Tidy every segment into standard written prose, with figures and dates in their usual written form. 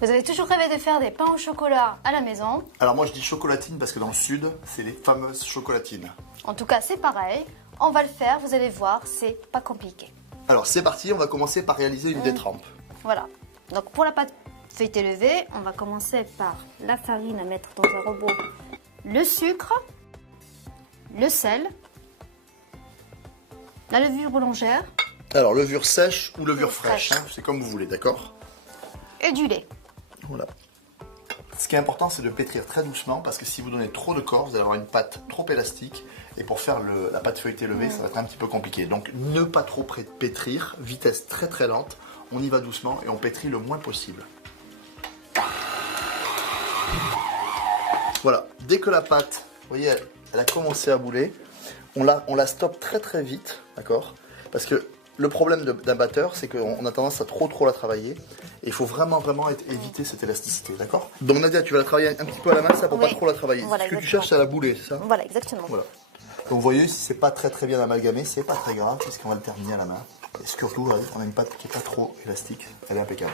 Vous avez toujours rêvé de faire des pains au chocolat à la maison. Alors moi je dis chocolatine parce que dans le sud, c'est les fameuses chocolatines. En tout cas, c'est pareil. On va le faire, vous allez voir, c'est pas compliqué. Alors c'est parti, on va commencer par réaliser une détrempe. Voilà. Donc pour la pâte feuilletée levée, on va commencer par la farine à mettre dans un robot, le sucre, le sel, la levure boulangère Alors levure sèche ou levure Fraîche. fraîche, hein, c'est comme vous voulez, d'accord? et du lait. Voilà. Ce qui est important, c'est de pétrir très doucement parce que si vous donnez trop de corps, vous allez avoir une pâte trop élastique. Et pour faire la pâte feuilletée levée, ça va être un petit peu compliqué. Donc ne pas trop pétrir, vitesse très très lente. On y va doucement et on pétrit le moins possible. Voilà, dès que la pâte, vous voyez, elle a commencé à bouler, on la stoppe très très vite, d'accord? Parce que le problème d'un batteur, c'est qu'on a tendance à trop la travailler. Et il faut vraiment éviter cette élasticité, d'accord? Donc Nadia, tu vas la travailler un petit peu à la main, ça, pour Oui. pas trop la travailler. Voilà, Ce que tu exactement. cherches, c'est à la bouler, c'est ça? Voilà, exactement. Voilà. Donc vous voyez, si c'est pas très bien amalgamé, c'est pas très grave, puisqu'on va le terminer à la main. Et surtout, regardez, on a une pâte qui est pas trop élastique, elle est impeccable.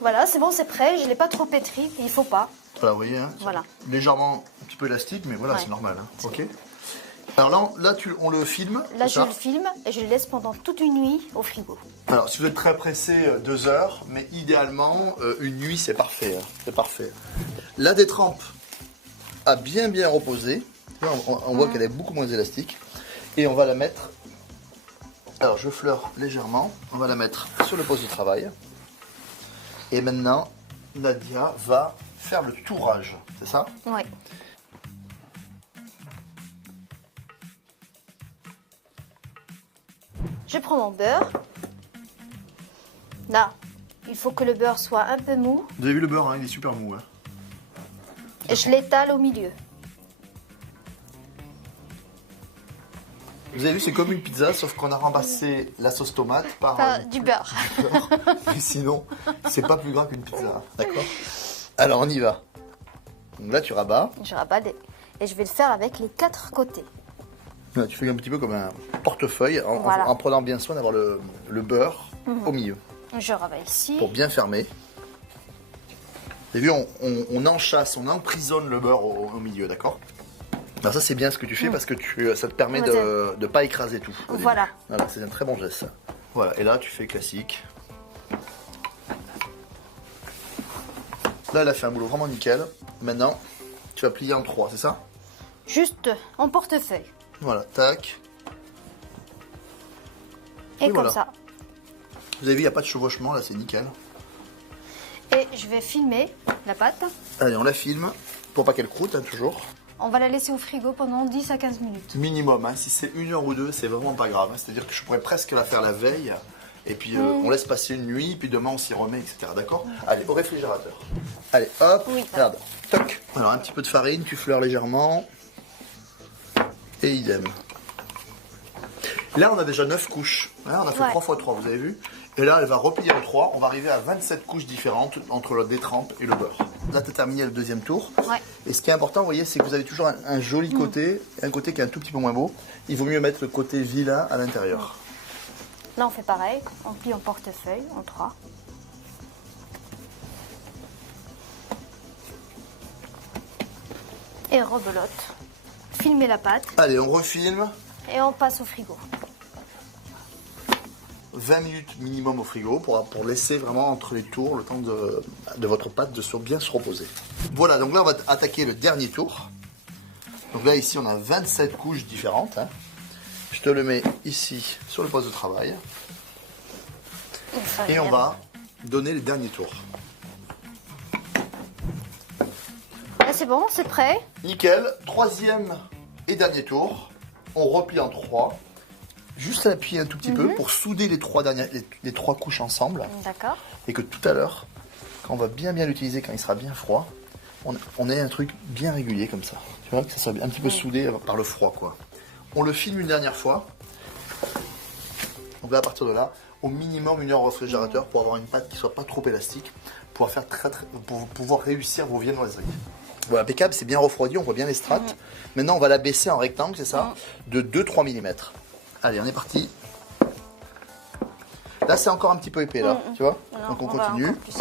Voilà, c'est bon, c'est prêt. Je l'ai pas trop pétri, il faut pas. Voilà, vous voyez, hein, Voilà. légèrement un petit peu élastique, mais voilà, Ouais. c'est normal. Hein. Ok. Alors là on le filme. Là, c'est je ça le filme et je le laisse pendant toute une nuit au frigo. Alors, si vous êtes très pressé, 2 heures, mais idéalement, une nuit, c'est parfait. Hein, c'est parfait. La détrempe a bien reposé. On voit qu'elle est beaucoup moins élastique. Et on va la mettre. Alors, je fleure légèrement. On va la mettre sur le poste de travail. Et maintenant, Nadia va faire le tourage. C'est ça? Oui. Je prends mon beurre. Là, il faut que le beurre soit un peu mou Vous avez vu le beurre, hein, il est super mou. Hein. et je l'étale au milieu. Vous avez vu, c'est comme une pizza, sauf qu'on a remplacé la sauce tomate par Du beurre. beurre. Mais sinon, c'est pas plus grave qu'une pizza. D'accord? Alors, on y va. Donc là, tu rabats. Je rabats et je vais le faire avec les 4 côtés. Là, tu fais un petit peu comme un portefeuille, Voilà. en prenant bien soin d'avoir le beurre au milieu, Je rabats ici. pour bien fermer. Vous avez vu, on enchâsse, on emprisonne le beurre au milieu, d'accord? Alors ça, c'est bien ce que tu fais parce que ça te permet de ne pas écraser tout. au début. Voilà. Voilà, c'est un très bon geste, ça. Voilà, et là, tu fais classique. Là, elle a fait un boulot vraiment nickel. Maintenant, tu vas plier en 3, c'est ça? Juste en portefeuille. Voilà, tac. Et Et comme voilà. ça. Vous avez vu, il n'y a pas de chevauchement, là, c'est nickel. Et je vais filmer la pâte. Allez, on la filme, pour pas qu'elle croûte, hein, toujours. On va la laisser au frigo pendant 10 à 15 minutes. Minimum, hein. Si c'est 1 heure ou 2, c'est vraiment pas grave. Hein. C'est-à-dire que je pourrais presque la faire la veille, et puis on laisse passer une nuit, puis demain on s'y remet, etc. D'accord? Allez, au réfrigérateur. Allez, hop, Oui. regarde, toc. Alors, un petit peu de farine, tu fleures légèrement. Et idem. Là, on a déjà 9 couches. Hein, on a fait Ouais. 3 x 3, vous avez vu? Et là, elle va replier en 3. On va arriver à 27 couches différentes entre la détrempe et le beurre. Là, tu as terminé le deuxième tour. Ouais. Et ce qui est important, vous voyez, c'est que vous avez toujours un joli côté, et un côté qui est un tout petit peu moins beau. Il vaut mieux mettre le côté vilain à l'intérieur. Là, on fait pareil. On plie en portefeuille, en 3. Et rebelote. Filmer la pâte Allez, on refilme. et on passe au frigo. 20 minutes minimum au frigo pour laisser vraiment entre les tours le temps de votre pâte de bien se reposer. Voilà, donc là on va attaquer le dernier tour. Donc là ici on a 27 couches différentes. Hein. Je te le mets ici sur le poste de travail. Et on va donner les derniers tours. Là, c'est bon, c'est prêt. Nickel, troisième et dernier tour. On replie en 3. Juste à l'appuyer un tout petit peu pour souder les 3 couches ensemble. D'accord. Et que tout à l'heure, quand on va bien l'utiliser, quand il sera bien froid, on ait un truc bien régulier comme ça. Tu vois, que ça soit un petit peu soudé par le froid, quoi. On le filme une dernière fois. Donc là, à partir de là, au minimum 1 heure au réfrigérateur pour avoir une pâte qui soit pas trop élastique, pour pouvoir réussir vos viennoiseries. Voilà, impeccable, c'est bien refroidi, on voit bien les strates. Maintenant, on va la baisser en rectangle, c'est ça, de 2-3 mm. Allez, on est parti. Là, c'est encore un petit peu épais, là, tu vois. Non, Donc on va continue. encore plus.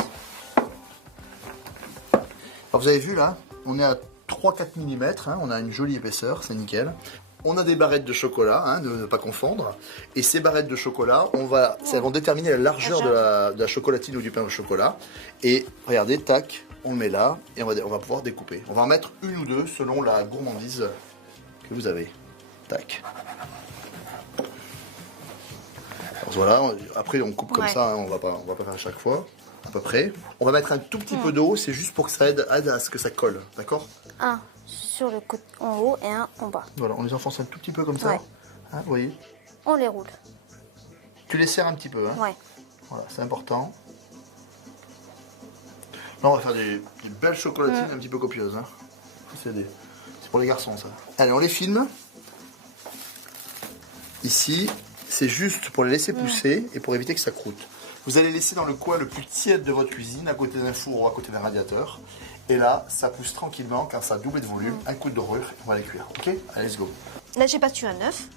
Alors vous avez vu là, on est à 3-4 mm, hein, on a une jolie épaisseur, c'est nickel. On a des barrettes de chocolat, hein, de ne pas confondre. Et ces barrettes de chocolat, elles vont déterminer la largeur de la chocolatine ou du pain au chocolat. Et regardez, tac, on le met là et on va pouvoir découper. On va en mettre une ou deux selon la gourmandise que vous avez. Tac. Alors voilà, après on coupe comme ça, hein, on va pas faire à chaque fois. À peu près. On va mettre un tout petit peu d'eau, c'est juste pour que ça aide à ce que ça colle, d'accord? Un sur le côté en haut et un en bas. Voilà, on les enfonce un tout petit peu comme ça. Ouais. Hein, vous voyez? On les roule. Tu les serres un petit peu, hein? Ouais. Voilà, c'est important. Là, on va faire des belles chocolatines un petit peu copieuses. Hein. C'est pour les garçons, ça. Allez, on les filme. Ici, c'est juste pour les laisser pousser et pour éviter que ça croûte. Vous allez laisser dans le coin le plus tiède de votre cuisine, à côté d'un four ou à côté d'un radiateur. Et là, ça pousse tranquillement quand ça a doublé de volume. Un coup de dorure, on va les cuire. Ok? Allez, let's go. Là, j'ai battu un œuf.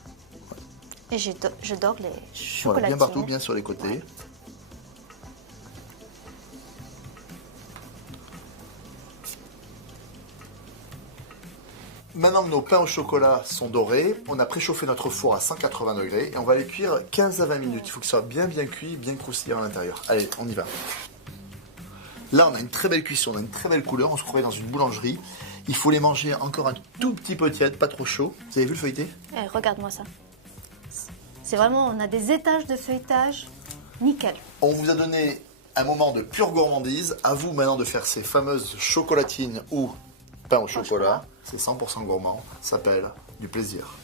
Et je dore les chocolatines. Voilà, bien partout, bien sur les côtés. Ouais. Maintenant que nos pains au chocolat sont dorés, on a préchauffé notre four à 180 degrés et on va les cuire 15 à 20 minutes. Il faut qu'ils soient bien cuits, bien croustillants à l'intérieur. Allez, on y va. Là, on a une très belle cuisson, on a une très belle couleur. On se croirait dans une boulangerie. Il faut les manger encore un tout petit peu tiède, pas trop chaud. Vous avez vu le feuilleté? Regarde-moi ça. C'est vraiment, on a des étages de feuilletage. Nickel. On vous a donné un moment de pure gourmandise. À vous maintenant de faire ces fameuses chocolatines ou pain au chocolat. C'est 100% gourmand. Ça s'appelle du plaisir.